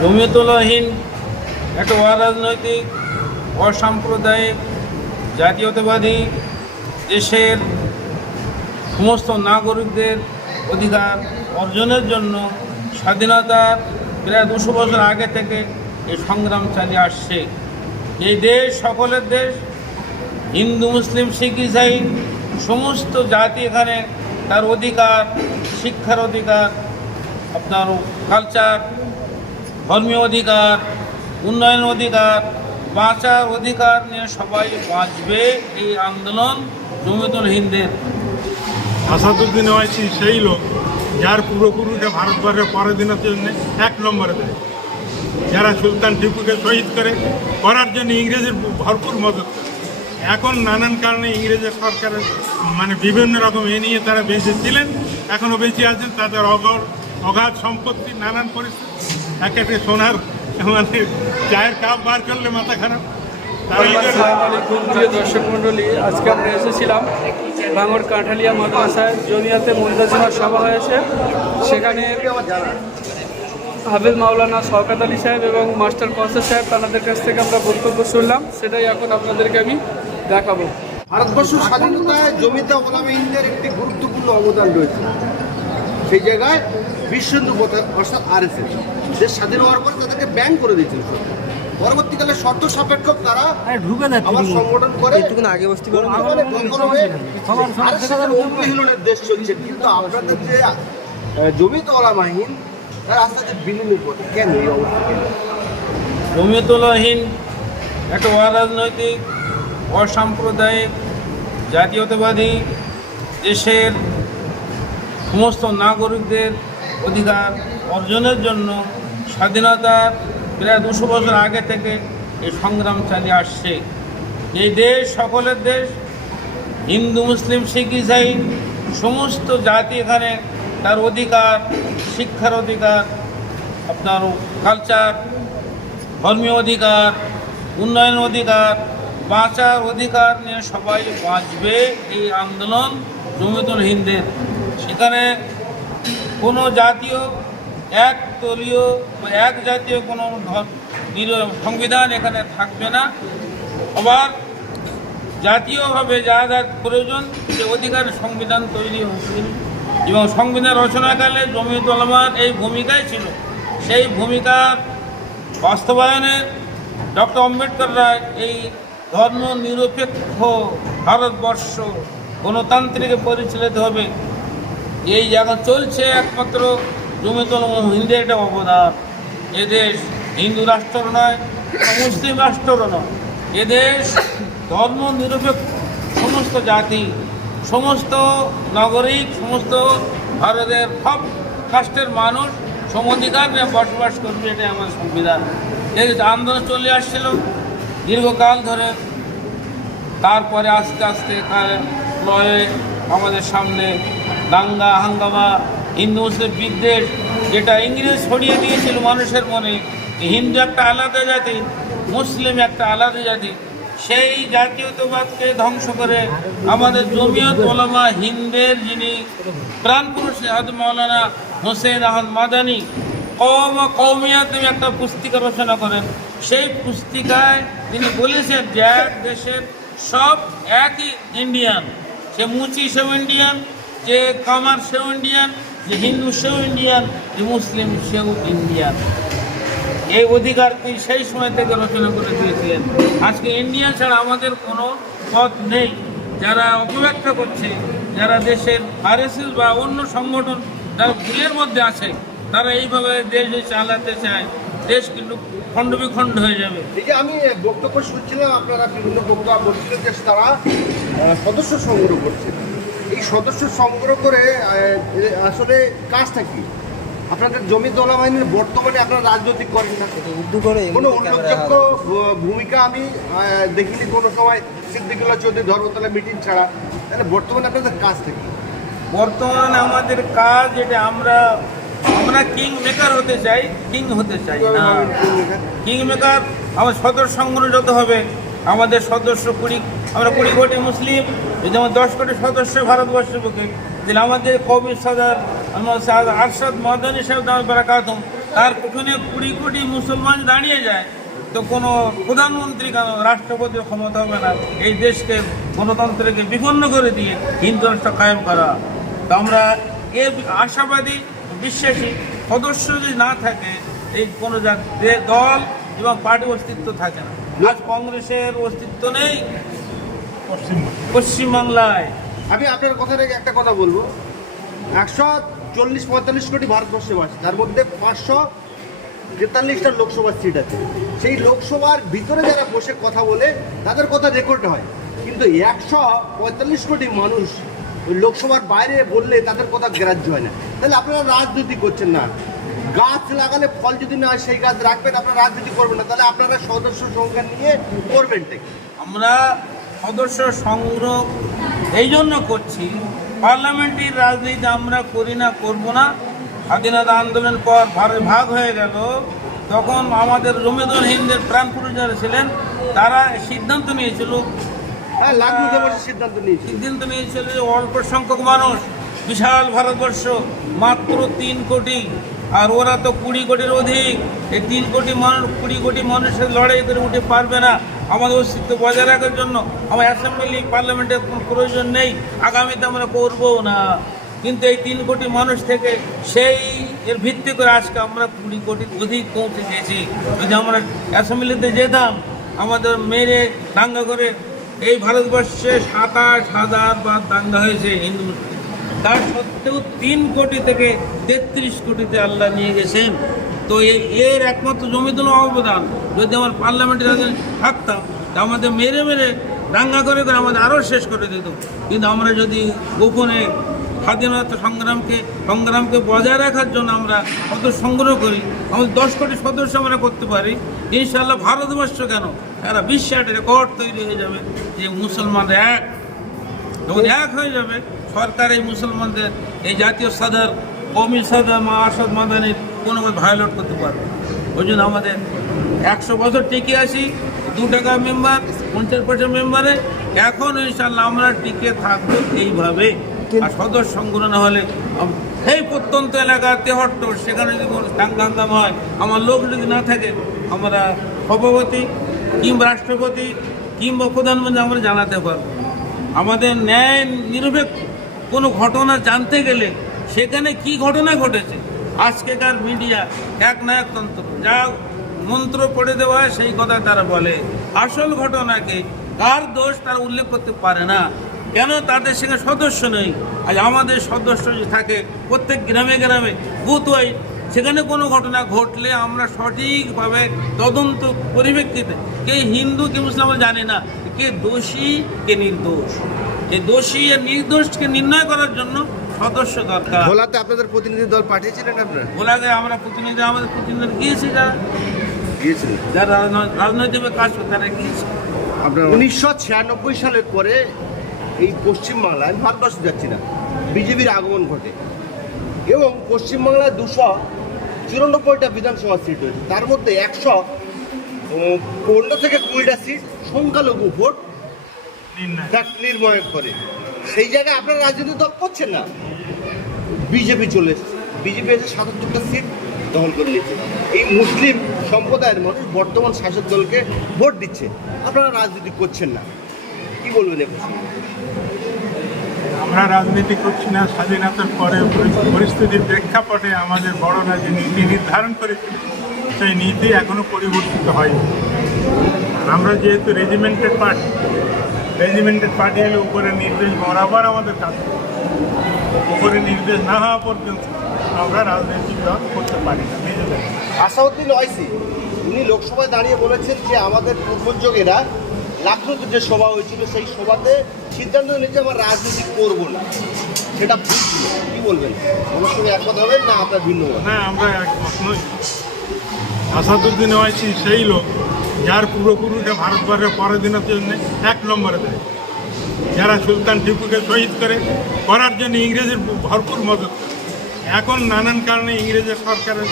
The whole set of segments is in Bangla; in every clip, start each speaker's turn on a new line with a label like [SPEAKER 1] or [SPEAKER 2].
[SPEAKER 1] জমিয়তুল্লাহীন একটা অরাজনৈতিক, অসাম্প্রদায়িক, জাতীয়তাবাদী দেশের সমস্ত নাগরিকদের অধিকার অর্জনের জন্য স্বাধীনতার প্রায় দুশো বছর আগে থেকে এই সংগ্রাম চালিয়ে আসছে। এই দেশ সকলের দেশ, হিন্দু, মুসলিম, শিখ, ইসাই, সমস্ত জাতি এখানে তার অধিকার, শিক্ষার অধিকার, আপনার কালচার ধর্মীয় অধিকার উন্নয়ন অধিকার, বাঁচার অধিকার নিয়ে সবাই বাঁচবে এই আন্দোলন জমিতুল হিন্দের।
[SPEAKER 2] আসাদুদ্দিন ওয়াইসি সেই লোক, যার পূর্বপুরুষে ভারতবর্ষের পরাধীনের জন্য এক নম্বরে দেয়। যারা সুলতান টিপুকে শহীদ করে, করার জন্য ইংরেজের ভরপুর মদত করে। এখন নানান কারণে ইংরেজের সরকারের মানে বিভিন্ন রকম এ নিয়ে তারা বেঁচে ছিলেন এখনও বেঁচে আছেন, তাদের অগর অগাধ সম্পত্তি, নানান পরিস্থিতি। এক একটা সোনার মানে চায়ের কাপ বার করলে মাথা খারাপ।
[SPEAKER 3] আলাইকুম প্রিয় দর্শক মণ্ডলী আজকে আমরা এসেছিলাম ভাঙর কাঁঠালিয়া মাদ্রাসায় জমিয়াতে মুন্তাজিমার সভা হয়েছে। সেখানে হাফিজ মাওলানা শওকাত আলী সাহেব এবং মাস্টার কসর সাহেব তাদের কাছ থেকে আমরা বক্তব্য শুনলাম। সেটাই এখন আপনাদেরকে আমি দেখাবো।
[SPEAKER 4] ভারতবর্ষ স্বাধীনতায় জমিতে ওলামা ইন্ডিয়ার একটি গুরুত্বপূর্ণ অবদান রয়েছে। সেই জায়গায় বিশ্ব অর্থাৎ আর এস দেশ স্বাধীন হওয়ার পরে তাদেরকে ব্যান করে দিয়েছিল। পরবর্তীকালে শর্ত সাপেক্ষ তারা আবার সংগঠন করে
[SPEAKER 5] একটুখানি আগে বসতে
[SPEAKER 4] অনুপ্রীলনের দেশ চলছে। কিন্তু আপনাদের যে আহ, জমিতে ওলামাহীন তারা আস্তে আস্তে বিলীনের পথে কেন এই অবস্থা কেন?
[SPEAKER 1] জমিয়তুল্লাহীন একটা অরাজনৈতিক অসাম্প্রদায়িক জাতীয়তাবাদী দেশের সমস্ত নাগরিকদের অধিকার অর্জনের জন্য স্বাধীনতার প্রায় দুশো বছর আগে থেকে এই সংগ্রাম চালিয়ে আসছে। এই দেশ সকলের দেশ, হিন্দু, মুসলিম, শিখ, ইসাই, সমস্ত জাতি এখানে তার অধিকার, শিক্ষার অধিকার, আপনার কালচার ধর্মীয় অধিকার, উন্নয়ন অধিকার, বাঁচার অধিকার নিয়ে সবাই বাঁচবে এই আন্দোলন জমিতুল হিন্দের। সেখানে কোনো জাতীয় এক দলীয় এক জাতীয় কোনো সংবিধান এখানে থাকবে না। আবার জাতীয়ভাবে যা যা প্রয়োজন, সে অধিকার সংবিধান তৈরি হয়েছিল। এবং সংবিধান রচনাকালে জমিয়ত আলমার এই ভূমিকাই ছিল। সেই ভূমিকার বাস্তবায়নে ডক্টর আম্বেদকর রায় এই ধর্ম নিরপেক্ষ ভারতবর্ষ গণতান্ত্রিক পরিচালিত হবে। এই জায়গা চলছে একমাত্র জমিতল হিন্দু একটা অবদান। এদেশ হিন্দু রাষ্ট্র নয়, মুসলিম রাষ্ট্রও নয়। এদেশ ধর্ম নিরপেক্ষ, সমস্ত জাতি, সমস্ত নাগরিক, সমস্ত ভারতের সব কাস্টের মানুষ সমধিকার নিয়ে বসবাস করবে, এটাই আমার সংবিধান। এই আন্দোলন চলে আসছিল দীর্ঘকাল ধরে। তারপরে আস্তে আস্তে লয়ে আমাদের সামনে দাঙ্গা, হাঙ্গামা হিন্দু মুসলিম বিদ্বেষ, যেটা ইংরেজ ছড়িয়ে দিয়েছিল মানুষের মনে হিন্দু একটা আলাদা জাতি, মুসলিম একটা আলাদা জাতি, সেই জাতীয়তাবাদকে ধ্বংস করে আমাদের জমিয়ত ওলামা হিন্দের যিনি প্রাণপুরুষ হাজ মৌলানা হোসেন আহমদ মাদানি কম কৌমিয়াত নামে একটা পুস্তিকা রচনা করেন। সেই পুস্তিকায় তিনি বলেছেন যে এক দেশের সব একই ইন্ডিয়ান সে মুচি সেও ইন্ডিয়ান যে কামার সেও ইন্ডিয়ান যে হিন্দু সেও ইন্ডিয়ান যে মুসলিম সেও ইন্ডিয়ান এই অধিকার তিনি সেই সময় থেকে রচনা করে দিয়েছিলেন। আজকে ইন্ডিয়া ছাড়া আমাদের কোনো পথ নেই। যারা অপব্যাখ্যা করছে, যারা দেশের আরএসএস বা অন্য সংগঠন যারা ভুলের মধ্যে আছে, তারা এইভাবে দেশ চালাতে চায়। দেশ কিন্তু খণ্ড বিখণ্ড হয়ে যাবে।
[SPEAKER 4] এই আমি বক্তব্য শুনছিলাম, আপনারা বিভিন্ন বক্তব্য বলছিলেন যে তারা সদস্য সংগ্রহ করছে। এই সদস্য সংগ্রহ করে আসলে কাজটা কি? আপনাদের জমি দলা বাহিনীর বর্তমানে আপনারা রাজনৈতিক করেন না? কোনো উল্লেখযোগ্য ভূমিকা আমি দেখিনি কোনো সময়। সিদ্দিকুল্লাহ চৌধুরী ধর্মতলা মিটিং ছাড়া। তাহলে বর্তমানে আপনাদের কাজ কি?
[SPEAKER 1] বর্তমানে আমাদের কাজ এটা আমরা আমরা কিং মেকার হতে চাই কিং হতে চাই কিং মেকার আমার সদস্য সংগ্রহ যত হবে আমাদের সদস্য কুড়ি, আমরা কুড়ি কোটি মুসলিম, যদি আমার দশ কোটি সদস্য ভারতবর্ষের বুকে, তাহলে আমাদের কবির সাদার আরশাদ মদানী সাহেব দাম বারাকাতুম, তার পেছনে কুড়ি কোটি মুসলমান দাঁড়িয়ে যায়, তো কোনো প্রধানমন্ত্রী, কেন রাষ্ট্রপতির ক্ষমতা হবে না। এই দেশকে গণতন্ত্রকে বিপন্ন করে দিয়ে হিন্দু রাষ্ট্র কায়েম করা। তো আমরা এ আশাবাদী, বিশ্বাসী সদস্য যদি না থাকে, এই কোনো দল এবং পার্টি অস্তিত্ব থাকে না। আজ কংগ্রেসের অস্তিত্ব নেই। পশ্চিমবাংলায়।
[SPEAKER 4] আমি আপনার কথা থেকে একটা কথা বলব। একশো চল্লিশ পঁয়তাল্লিশ কোটি ভারতবর্ষে বাস তার মধ্যে পাঁচশো তেতাল্লিশটা লোকসভার সিট আছে। সেই লোকসভার ভিতরে যারা বসে কথা বলে তাদের কথা রেকর্ড হয়। কিন্তু একশো পঁয়তাল্লিশ কোটি মানুষ ওই লোকসভার বাইরে বললে তাদের কথা গ্রাহ্য হয় না। তাহলে আপনারা রাজনীতি করছেন না। গাছ লাগালে ফল যদি না হয় সেই গাছ রাখবেন আপনারা রাজনীতি করবেন না। তাহলে আপনারা সদস্য সংখ্যা নিয়ে করবেন?
[SPEAKER 1] আমরা সদস্য সংগ্রহ এই জন্য করছি পার্লামেন্টের রাজনীতি আমরা করি না করব না। স্বাধীনতা আন্দোলনের পর ভাগ হয়ে গেল তখন আমাদের রবীন্দ্র হিন্দের প্রাণ পুরুষ যারা ছিলেন তারা সিদ্ধান্ত নিয়েছিল।
[SPEAKER 4] হ্যাঁ সিদ্ধান্ত নিয়েছি
[SPEAKER 1] সিদ্ধান্ত নিয়েছিল যে অল্প সংখ্যক মানুষ বিশাল ভারতবর্ষ মাত্র তিন কোটি আর ওরা তো কুড়ি কোটির অধিক। এই তিন কোটি মানুষ কুড়ি কোটি মানুষের লড়াই করে উঠে পারবে না আমাদের অস্তিত্ব বজায় রাখার জন্য। আমার অ্যাসেম্বলি পার্লামেন্টের কোনো প্রয়োজন নেই। আগামীতে আমরা করব না। কিন্তু এই তিন কোটি মানুষ থেকে সেই এর ভিত্তি করে আজকে আমরা কুড়ি কোটির অধিক পৌঁছে গেছি যদি আমরা অ্যাসেম্বলিতে যেতাম, আমাদের মেরে দাঙ্গা করে এই ভারতবর্ষে সাতাশ হাজার বার দাঙ্গা হয়েছে হিন্দু। তার সত্ত্বেও তিন কোটি থেকে তেত্রিশ কোটিতে আল্লাহ নিয়ে গেছেন। তো এর একমাত্র জমিতুল অবদান। যদি আমার পার্লামেন্টে থাকতাম, তা আমাদের মেরে মেরে দাঙ্গা করে করে আমাদের আরও শেষ করে দিত। কিন্তু আমরা যদি গোপনে স্বাধীনতা সংগ্রামকে সংগ্রামকে বজায় রাখার জন্য আমরা কত সংগ্রহ করি আমাদের দশ কোটি সদস্য আমরা করতে পারি ইনশাল্লাহ ভারতবর্ষ কেন? সারা বিশ্বে একটা রেকর্ড তৈরি হয়ে যাবে যে মুসলমানরা এক। যখন এক হয়ে যাবে সরকার এই মুসলমানদের এই জাতীয় সাদার কমি সাদা মা আসাদ মাদানির কোনো ভায়োলেট করতে পারবে ওই জন্য আমাদের একশো বছর টিকে আসি দু টাকা মেম্বার পঞ্চাশ পার্সেন্ট মেম্বারে এখন ইনশাল্লাহ আমরা টিকে থাকব এইভাবে। আর সদস্য সংগ্রহ না হলে এই প্রত্যন্ত এলাকা তেহট্ট সেখানে যদি কোনো হয় আমার লোক যদি না থাকে আমরা সভাপতি কিংবা রাষ্ট্রপতি কিংবা প্রধানমন্ত্রী আমরা জানাতে পারব আমাদের ন্যায় নিরপেক্ষ কোনো ঘটনা জানতে গেলে সেখানে কি ঘটনা ঘটেছে? আজকেকার মিডিয়া এক নায়কতন্ত্র যা মন্ত্র পড়ে দেওয়া হয়, সেই কথা তারা বলে। আসল ঘটনাকে কার দোষ তারা উল্লেখ করতে পারে না। কেন তাদের সঙ্গে সদস্য নেই? আজ আমাদের সদস্য যে থাকে, প্রত্যেক গ্রামে গ্রামে বুথ সেখানে কোনো ঘটনা ঘটলে আমরা সঠিকভাবে তদন্ত পরিপ্রেক্ষিতে কে হিন্দু, কে মুসলিম জানি না, কে দোষী, কে নির্দোষ। এই দোষী আর নির্দোষকে নির্ণয় করার জন্য সদস্য দরকার।
[SPEAKER 4] ভোলাতে আপনাদের প্রতিনিধি দল পাঠিয়েছিলেন আপনারা?
[SPEAKER 1] ভোলাকে আমরা প্রতিনিধি আমাদের প্রতিনিধি গিয়েছি যারা
[SPEAKER 4] গিয়েছিলেন?
[SPEAKER 1] যারা রাজনৈ- রাজনৈতিকভাবে কাজ করে তারা গিয়েছে।
[SPEAKER 4] আপনার উনিশশো ছিয়ানব্বই সালের পরে এই পশ্চিমবাংলায় ভারতবর্ষ যাচ্ছি না বিজেপির আগমন ঘটে। এবং পশ্চিমবাংলায় দুশো চুরানব্বইটা বিধানসভা সিট হয়েছে তার মধ্যে একশো পনেরো থেকে কুড়িটা সিট সংখ্যালঘু ভোট
[SPEAKER 2] নির্ণয়
[SPEAKER 4] তা করে। সেই জায়গায় আপনারা রাজনৈতিক দল করছেন না? বিজেপি চলে এসেছে। বিজেপি এসে সাতাত্তরটা সিট দখল করে নিয়েছে এই মুসলিম সম্প্রদায়ের মানুষ বর্তমান শাসক দলকে ভোট দিচ্ছে। আপনারা রাজনীতি করছেন না। কি বলবেন
[SPEAKER 2] আমরা রাজনীতি করছি না স্বাধীনতার পরে পরি- পরিস্থিতির প্রেক্ষাপটে আমাদের বড়রা যে নীতি নির্ধারণ করেছিল সেই নীতি এখনও পরিবর্তিত হয়নি। আমরা যেহেতু রেজিমেন্টেড পার্টি রেজিমেন্টেড পার্টি হলে উপরে নির্দেশ বরাবর আমাদের কাজ। উপরে নির্দেশ না হওয়া পর্যন্ত আমরা রাজনৈতিক দল করতে পারি না। নিজেদের
[SPEAKER 4] আসাউদ্দিন ওয়াইসি উনি লোকসভায় দাঁড়িয়ে বলেছেন যে আমাদের পূর্বযোগেরা লাখনৌতে যে সভা হয়েছিল সেই সভাতে সিদ্ধান্ত নিয়েছে আমরা রাজনীতি করব না। সেটা ভুল ছিল। কি বলবেন? আমার সঙ্গে একমত হবেন না আপনার ভিন্ন?
[SPEAKER 2] না আমরা একমত নই। আসাদুদ্দিন ওয়াইসি সেই লোক। যার পূর্বপুরুষে ভারতবর্ষের পরাধীনতার জন্য এক নম্বরে দেয়। যারা সুলতান টিপুকে শহীদ করে, করার জন্য ইংরেজের ভরপুর মদত এখন নানান কারণে ইংরেজের সরকারের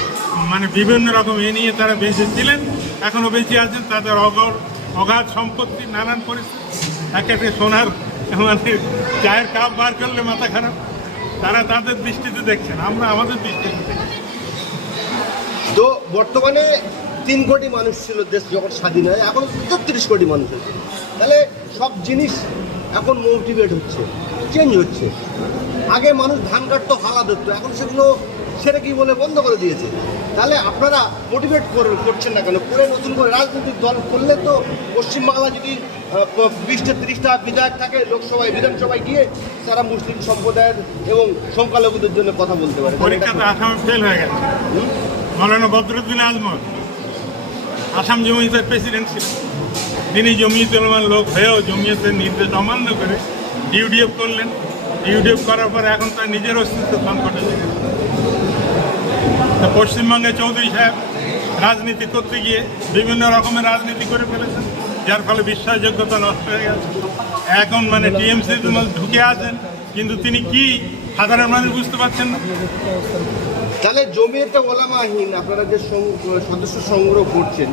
[SPEAKER 2] মানে বিভিন্ন রকম এ নিয়ে তারা বেঁচে ছিলেন, এখনও বেঁচে আছেন, তাদের অগর অগাধ সম্পত্তি, নানান পরিস্থিতি। এক একটা সোনার মানে চায়ের কাপ বার করলে মাথা খারাপ। তারা তাদের দৃষ্টিতে দেখছেন, আমরা আমাদের দৃষ্টিতে দেখছি।
[SPEAKER 4] তো বর্তমানে তিন কোটি মানুষ ছিল দেশ যখন স্বাধীন হয় এখন তেত্রিশ কোটি মানুষ আছে। তাহলে সব জিনিস এখন মোটিভেট হচ্ছে চেঞ্জ হচ্ছে। আগে মানুষ ধান কাটতো হালা ধরতো এখন সেগুলো সেটা কি বলে বন্ধ করে দিয়েছে। তাহলে আপনারা মোটিভেট করছেন না কেন? করে নতুন করে রাজনৈতিক দল করলে তো পশ্চিমবাংলা যদি বিশটা ত্রিশটা বিধায়ক থাকে লোকসভায় বিধানসভায় গিয়ে তারা মুসলিম সম্প্রদায়ের এবং সংখ্যালঘুদের জন্য কথা বলতে পারে।
[SPEAKER 2] পরীক্ষাতে আসামে ফেল হয়ে গেছে। মৌলানা বদরুদ্দিন আজমল। আসাম জমিয়তের প্রেসিডেন্ট ছিলেন। তিনি জমিয়ত লোক হয়েও জমিয়তের নির্দেশ অমান্য করে ইউডিএফ করলেন। ইউডিএফ করার পরে এখন তার নিজের অস্তিত্ব সংকটে ছিল তা পশ্চিমবঙ্গে চৌধুরী সাহেব রাজনীতি করতে গিয়ে বিভিন্ন রকমের রাজনীতি করে ফেলেছেন, যার ফলে বিশ্বাসযোগ্যতা নষ্ট হয়ে গেছে। এখন মানে টিএমসির মধ্যে ঢুকে আছেন, কিন্তু তিনি কি সাধারণ মানুষ বুঝতে পারছেন না?
[SPEAKER 4] তাহলে জমিয়েতে ওলামাহীন আপনারা যে সদস্য সংগ্রহ করছেন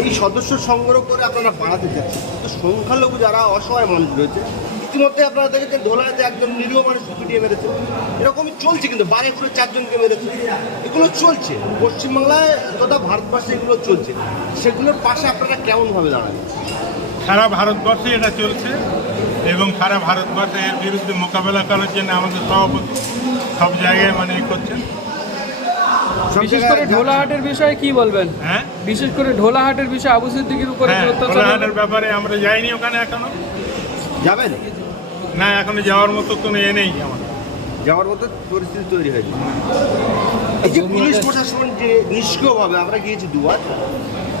[SPEAKER 4] এই সদস্য সংগ্রহ করে আপনারা বাড়াতে চাচ্ছেন। কিন্তু সংখ্যালঘু যারা অসহায় মানুষ রয়েছে ইতিমধ্যে আপনারা দেখেছেন ধোলাইতে একজন নিরীহ মানুষ পিটিয়ে মেরেছে। এরকমই চলছে কিন্তু বারে করে চারজনকে মেরেছে। এগুলো চলছে। পশ্চিমবাংলায় তথা ভারতবর্ষে এগুলো চলছে। সেগুলোর পাশে আপনারা কেমনভাবে দাঁড়ান?
[SPEAKER 2] সারা ভারতবর্ষে এটা চলছে। এবং সারা ভারতবর্ষে এর বিরুদ্ধে মোকাবেলা করার জন্য আমাদের সভাপতি সব জায়গায় মানে করছেন।
[SPEAKER 3] বিশেষ করে ঢোলাহাটের বিষয়ে কি বলবেন?
[SPEAKER 2] হ্যাঁ?
[SPEAKER 3] বিশেষ করে ঢোলাহাটের বিষয়ে আবু সিদ্দিকের উপরে যে
[SPEAKER 2] হ্যাঁ ব্যাপারে আমরা যাইনি ওখানে এখনও।
[SPEAKER 4] যাবেন?
[SPEAKER 2] না এখনও যাওয়ার মতো কোনো এ নেই আমাদের
[SPEAKER 4] যাওয়ার মতো পরিস্থিতি তৈরি হয়েছে এই যে পুলিশ প্রশাসন যে নিষ্ক্রিয়ভাবে আমরা গিয়েছি দুবার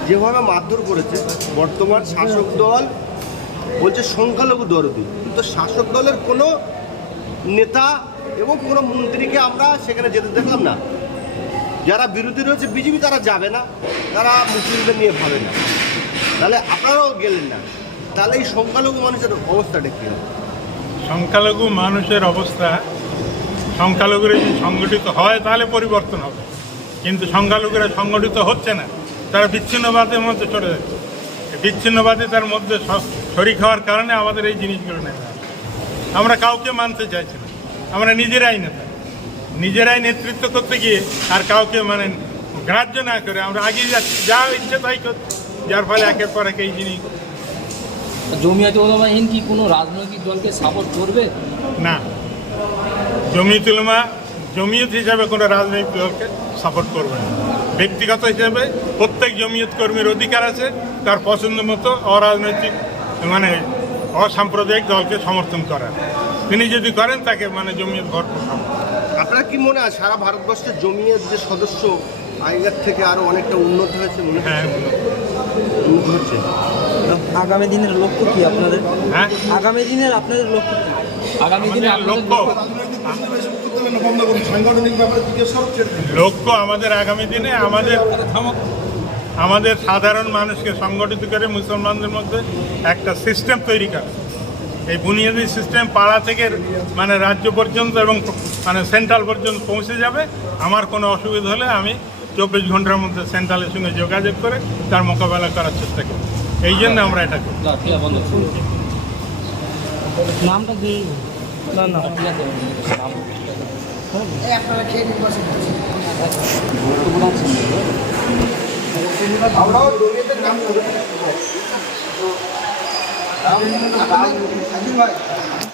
[SPEAKER 4] যেভাবে মারধর করেছে বর্তমান শাসক দল বলছে সংখ্যালঘু দরদি। কিন্তু শাসক দলের কোনো নেতা এবং কোনো মন্ত্রীকে আমরা সেখানে যেতে দেখলাম না। যারা বিরোধী রয়েছে, বিজেপি তারা যাবে না। তারা মুসলিমদের নিয়ে ভাবে না। তাহলে আপনারাও গেলেন না। তাহলে এই সংখ্যালঘু মানুষের অবস্থাটা কী?
[SPEAKER 2] সংখ্যালঘু মানুষের অবস্থা, সংখ্যালঘুরা যদি সংগঠিত হয়, তাহলে পরিবর্তন হবে। কিন্তু সংখ্যালঘুরা সংগঠিত হচ্ছে না। তারা বিচ্ছিন্নবাদের মধ্যে চলে যাচ্ছে। বিচ্ছিন্নবাদী তার মধ্যে শরিক হওয়ার কারণে আমাদের এই জিনিসগুলো নেই। আমরা কাউকে মানতে চাইছি না। আমরা নিজেরাই নেতা। নিজেরাই নেতৃত্ব করতে গিয়ে আর কাউকে মানে গ্রাহ্য না করে আমরা আগিয়ে যাচ্ছি। যা ইচ্ছে তাই করছি। যার ফলে একের পর এক এই জিনিস।
[SPEAKER 5] জমিয়াতে ওলামাহীন কি কোনো রাজনৈতিক দলকে সাপোর্ট করবে?
[SPEAKER 2] না। জমিয়ত উলামা জমিয়ত হিসাবে কোনো রাজনৈতিক দলকে সাপোর্ট করবে না। ব্যক্তিগত হিসাবে প্রত্যেক জমিয়ত কর্মীর অধিকার আছে। তার পছন্দ মতো অরাজনৈতিক মানে অসাম্প্রদায়িক দলকে সমর্থন করার তিনি যদি করেন তাকে মানে জমিয়ত ভরপুর
[SPEAKER 4] আপনার কি মনে হয় সারা ভারতবর্ষের জমিয়ের যে সদস্য আগের থেকে আরও অনেকটা উন্নত হয়েছে মনে হয় উন্নত। হচ্ছে।
[SPEAKER 6] আগামী দিনের লক্ষ্য কি আপনাদের?
[SPEAKER 2] হ্যাঁ?
[SPEAKER 6] আগামী দিনের আপনাদের লক্ষ্য কি?
[SPEAKER 5] আগামী দিনে
[SPEAKER 2] আমাদের
[SPEAKER 5] আপনাদের
[SPEAKER 2] লক্ষ্য? লক্ষ্য? আমাদের আগামী দিনে আমাদের আমাদের সাধারণ মানুষকে সংগঠিত করে মুসলমানদের মধ্যে একটা সিস্টেম তৈরি করা। এই বুনিয়াদী সিস্টেম পাড়া থেকে মানে রাজ্য পর্যন্ত এবং মানে সেন্ট্রাল পর্যন্ত পৌঁছে যাবে। আমার কোনো অসুবিধা হলে আমি চব্বিশ ঘণ্টার মধ্যে সেন্ট্রালের সঙ্গে যোগাযোগ করে তার মোকাবেলা করার চেষ্টা করি এই জন্য আমরা এটা করি
[SPEAKER 5] না, ঠিক আছে, বন্ধ। করুন।
[SPEAKER 6] নামটা দিয়ে না না।
[SPEAKER 4] আমরাও জমিয়েতে কাজ করি